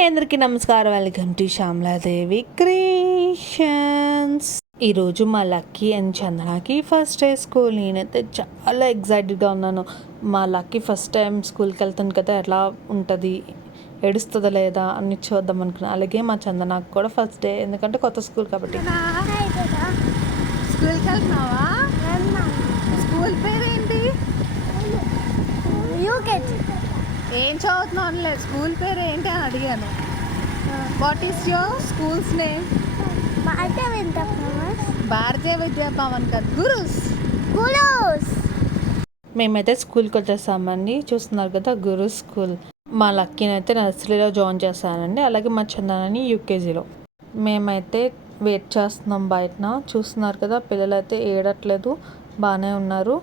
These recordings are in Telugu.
అండి, అందరికీ నమస్కారం. Welcome to Shyamaladevi creations. ఈరోజు మా లక్కీ అండ్ చందనకి ఫస్ట్ డే స్కూల్. నేనైతే చాలా ఎగ్జైటెడ్గా ఉన్నాను. మా లక్కీ ఫస్ట్ టైం స్కూల్కి వెళ్తాను కదా, ఎలా ఉంటుంది, ఏడుస్తుందా లేదా అని చూద్దాం అనుకున్నాను. అలాగే మా చందనకు కూడా ఫస్ట్ డే, ఎందుకంటే కొత్త స్కూల్ కాబట్టి. స్కూల్కి వెళ్తున్నావా? స్కూల్ పేరు ఏంటి? ఏం చదువుతున్నాను, స్కూల్ పేరు ఏంటి అని అడిగాను. What is your school's name? Bharatiya Vidya Bhavan కదా, గురుస్. మేమైతే స్కూల్కి వచ్చేసామండి. చూస్తున్నారు కదా, గురు స్కూల్. మా లక్కీని అయితే నర్సరీలో జాయిన్ చేశానండి. అలాగే మా చందనని యూకేజీలో. మేమైతే వెయిట్ చేస్తున్నాం బయటన. చూస్తున్నారు కదా, పిల్లలు అయితే ఏడట్లేదు, బాగానే ఉన్నారు.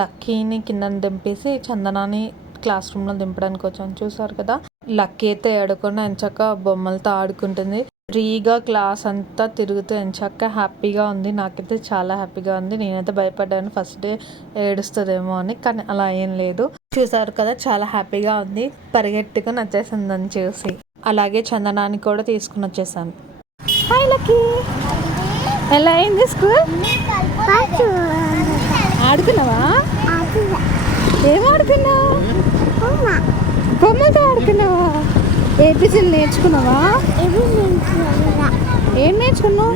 లక్కీని కింద దింపేసి చందనాని క్లాస్ రూమ్లో దింపడానికి వచ్చాను. చూసారు కదా, లక్కీ అయితే ఏడకుండా ఎంచక్క బొమ్మలతో ఆడుకుంటుంది. ఫ్రీగా క్లాస్ అంతా తిరుగుతూ ఎంచక్క హ్యాపీగా ఉంది. నాకైతే చాలా హ్యాపీగా ఉంది. నేనైతే భయపడ్డాను ఫస్ట్ డే ఏడుస్తుందేమో అని, కానీ అలా ఏం లేదు. చూసారు కదా, చాలా హ్యాపీగా ఉంది. పరిగెట్టుకుని వచ్చేసిందని చూసి. అలాగే చందనాన్ని కూడా తీసుకుని వచ్చేసాను. హాయ్ లక్కీ, ఎలా అయింది స్కూల్? ఆడుకున్నావా? ఏం ఆడుకున్నావు? బొమ్మలతో ఆడుకున్నావా? ఏబిసిలు నేర్చుకున్నావా? ఏం నేర్చుకున్నావు?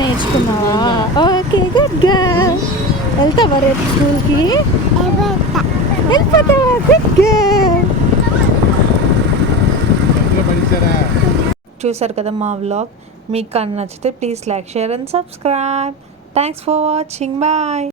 నేర్చుకున్నావా? Okay, good girl. వెళ్తావా రేపు స్కూల్కి? వెళ్ళిపోతావా? Good girl. చూసారు కదా మా వ్లాగ్. మీకు కానీ నచ్చితే please like, share and subscribe. Thanks for watching. Bye.